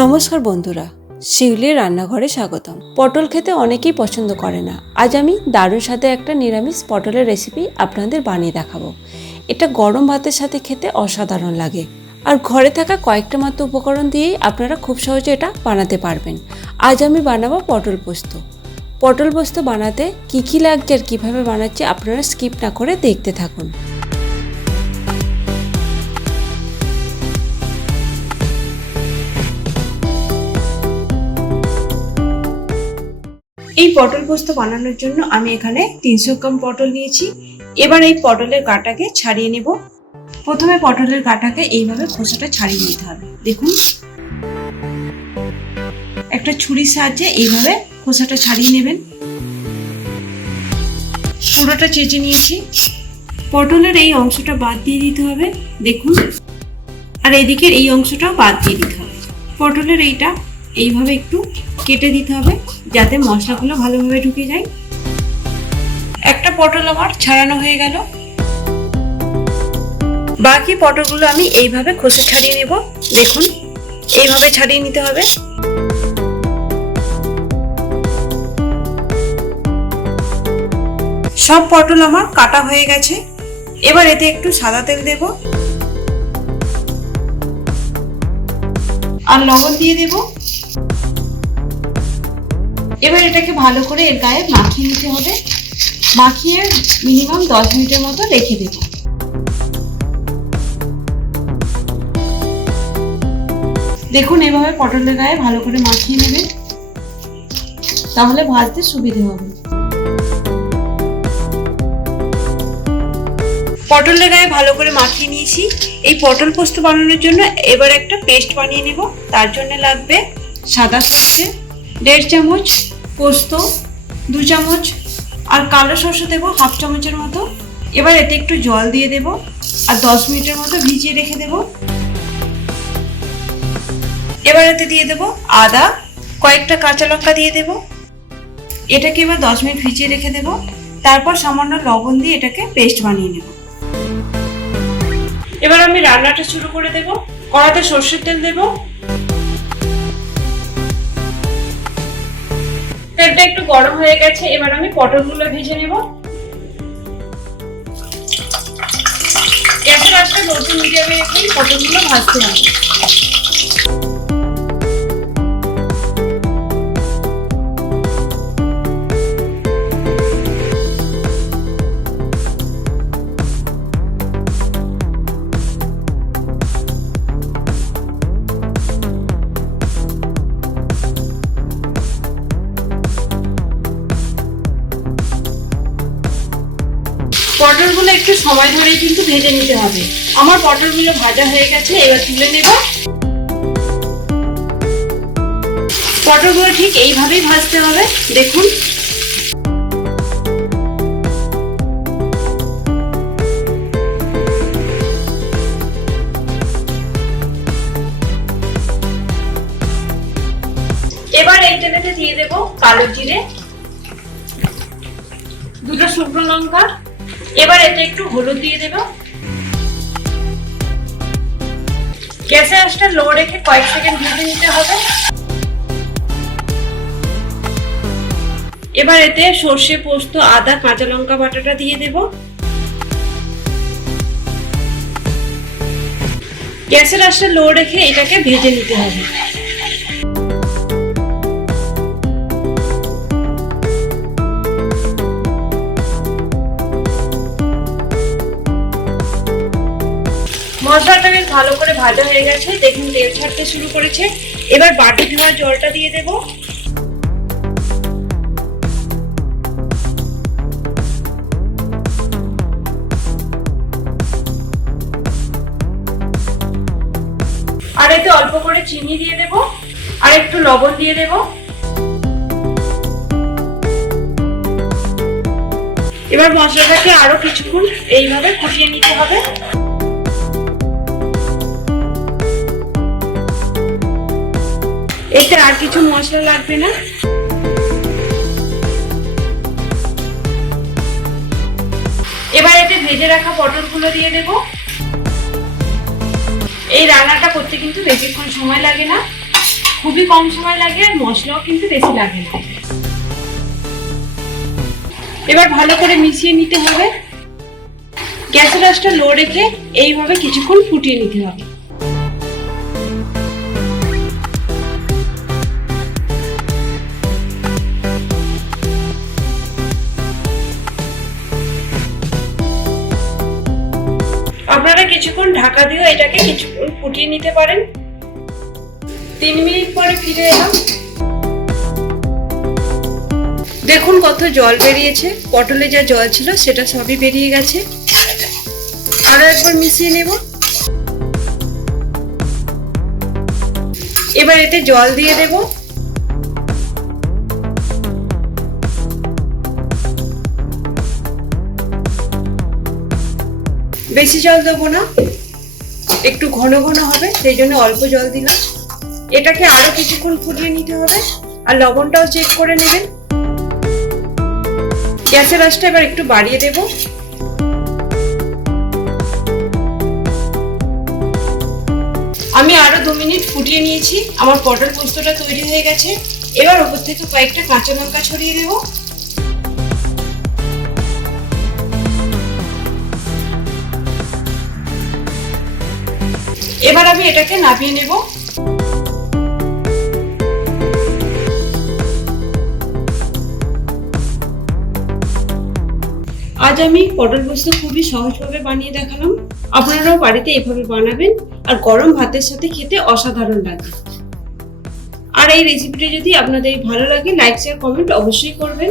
নমস্কার বন্ধুরা, শিউলির রান্নাঘরে স্বাগতম। পটল খেতে অনেকেই পছন্দ করে না। আজ আমি দারুণ স্বাদে একটা নিরামিষ পটলের রেসিপি আপনাদের বানিয়ে দেখাবো। এটা গরম ভাতের সাথে খেতে অসাধারণ লাগে, আর ঘরে থাকা কয়েকটা মাত্র উপকরণ দিয়েই আপনারা খুব সহজে এটা বানাতে পারবেন। আজ আমি বানাবো পটল পোস্ত। পটল পোস্ত বানাতে কী লাগছে আর কীভাবে বানাচ্ছি আপনারা স্কিপ না করে দেখতে থাকুন। এই পটল পোস্ত বানানোর জন্য আমি এখানে 300 গ্রাম পটল নিয়েছি। এবার এই পটলের গাটাকে ছাড়িয়ে নেব। প্রথমে পটলের গাটাকে এইভাবে খোসাটা ছাড়িয়ে নিতে হবে। দেখুন, একটা ছুরির সাহায্যে এইভাবে খোসাটা ছাড়িয়ে নেবেন। পুরোটা চেঁচে নিয়েছি। পটলের এই অংশটা বাদ দিয়ে দিতে হবে, দেখুন, আর এইদিকের এই অংশটাও বাদ দিয়ে দিতে হবে। পটলের এইটা এইভাবে একটু কেটে দিতে হবে যাতে মশলাগুলো ভালোভাবে ঢুকে যায়। একটা পটল আমার ছাড়ানো হয়ে গেল। বাকি পটলগুলো আমি এইভাবে খোসা ছাড়িয়ে নেব। দেখুন, এইভাবে ছাড়িয়ে নিতে হবে। সব পটল আমার কাটা হয়ে গেছে। এবার এতে একটু সাদা তেল দেব আর লবণ দিয়ে দেব। এবার এটাকে ভালো করে এর গায়ে মাখিয়ে নিতে হবে। মাখিয়ে মিনিমাম 10 মিনিটের মতো রেখে দেব। দেখুন, এভাবে পটলের গায়ে ভালো করে মাখিয়ে নেবেন, তাহলে ভাজতে সুবিধে হবে। পটলের গায়ে ভালো করে মাখিয়ে নিয়েছি। এই পটল পোস্ত বানানোর জন্য এবার একটা পেস্ট বানিয়ে নেব। তার জন্য লাগবে সাদা সর্ষে 1.5 চামচ, পোস্ত 2 চামচ, আর কালো সর্ষে দেবো 1/2 চামচের মতো। এবার এতে একটু জল দিয়ে দেব আর 10 মিনিটের মতো ভিজিয়ে রেখে দেব। এবার এতে দিয়ে দেব আদা, কয়েকটা কাঁচা লঙ্কা দিয়ে দেব। এটাকে এবার 10 মিনিট ভিজিয়ে রেখে দেব। তারপর সামান্য লবণ দিয়ে এটাকে পেস্ট বানিয়ে নেব। এবার আমি রান্নাটা শুরু করে দেব। কড়াতে সরষের তেল দেব। তেলটা একটু গরম হয়ে গেছে। এবার আমি পটলগুলো ভেজে নেব। গ্যাসের আঁচটা লো টু মিডিয়ামে রেখে পটলগুলো ভাজতে হবে। পটলগুলো একটু সময় ধরে কিন্তু ভেজে নিতে হবে। আমার পটলগুলো ভাজা হয়ে গেছে, এবার তুলে নেব। পটলগুলো ঠিক এইভাবেই ভাজতে হবে। দেখুন, এবার এই তেলেতে দিয়ে দেব কালো জিরে, 2টা শুকনো লঙ্কা। এবার এতে একটু হলুদ দিয়ে দেব। গ্যাসের আঁচটা লো রেখে কয়েক সেকেন্ড ভেজে নিতে হবে। এবার এতে সর্ষে, পোস্ত, আদা, কাঁচা লঙ্কা বাটাটা দিয়ে দেব। গ্যাসের আঁচটা লো রেখে এটাকে ভেজে নিতে হবে। মশলাটা বেশ ভালো করে ভাজা হয়ে গেছে। দেখুন, তেল ছাড়তে শুরু করেছে। এবার বাটি ধোয়া জলটা দিয়ে দেব। আর এতে অল্প করে চিনি দিয়ে দেব আর একটু লবণ দিয়ে দেব। এবার মশলাটাকে আরো কিছুক্ষণ এইভাবে কষিয়ে নিতে হবে। এতে আর কিছু মশলা লাগবে না। এবার এতে ভেজে রাখা পটলগুলো দিয়ে দেব। এই রান্নাটা করতে কিন্তু বেশিক্ষণ সময় লাগে না। খুবই কম সময় লাগে আর মশলাও কিন্তু বেশি লাগে না। এবার ভালো করে মিশিয়ে নিতে হবে। গ্যাসের আঁচটা লো রেখে এইভাবে কিছুক্ষণ ফুটিয়ে নিতে হবে। আপনারা কিছুক্ষণ ঢাকা দিয়ে এটাকে কিছুক্ষণ ফুটিয়ে নিতে পারেন। 3 মিনিট পরে ফিরে এলাম। দেখুন কত জল বেরিয়েছে, পটলে যা জল ছিল সেটা সবই বেরিয়ে গেছে। আরো একবার মিশিয়ে নেব। এবার এতে জল দিয়ে দেব। বেশি জল দেবো না, একটু ঘন ঘন হবে, সেই জন্য অল্প জল দিলাম। এটাকে আরো কিছুক্ষণ ফুটিয়ে নিতে হবে আর লবণটাও চেক করে নেবেন। গ্যাসের আঁচটা এবার একটু বাড়িয়ে দেব। আমি আরো 2 মিনিট ফুটিয়ে নিয়েছি। আমার পটল পোস্তটা তৈরি হয়ে গেছে। এবার ওপর থেকে কয়েকটা কাঁচা লঙ্কা ছড়িয়ে দেব। এবার আমি এটাকে নামিয়ে নেব। আজ আমি পটল পোস্ত খুবই সহজভাবে বানিয়ে দেখালাম। আপনারাও বাড়িতে এভাবে বানাবেন আর গরম ভাতের সাথে খেতে অসাধারণ লাগে। আর এই রেসিপিটি যদি আপনাদের ভালো লাগে, লাইক শেয়ার কমেন্ট অবশ্যই করবেন।